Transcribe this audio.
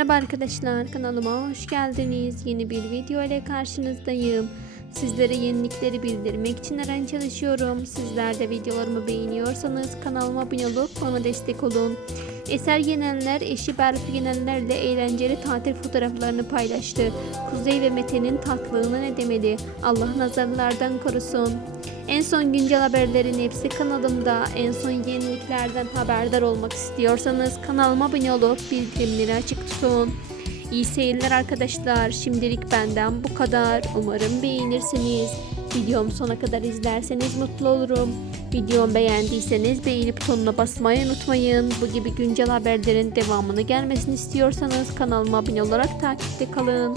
Merhaba arkadaşlar kanalıma hoş geldiniz. Yeni bir video ile karşınızdayım. Sizlere yenilikleri bildirmek için her an çalışıyorum. Sizler de videolarımı beğeniyorsanız kanalıma abone olup bana destek olun. Eser Yenenler eşi Berfi Yenenlerle eğlenceli tatil fotoğraflarını paylaştı. Kuzey ve Mete'nin tatlılığına ne demeli? Allah nazarlardan korusun. En son güncel haberlerin hepsi kanalımda. En son yeniliklerden haberdar olmak istiyorsanız kanalıma abone olup bildirimleri açık tutun. İyi seyirler arkadaşlar. Şimdilik benden bu kadar. Umarım beğenirsiniz. Videomu sona kadar izlerseniz mutlu olurum. Videomu beğendiyseniz beğeni butonuna basmayı unutmayın. Bu gibi güncel haberlerin devamını gelmesini istiyorsanız kanalıma abone olarak takipte kalın.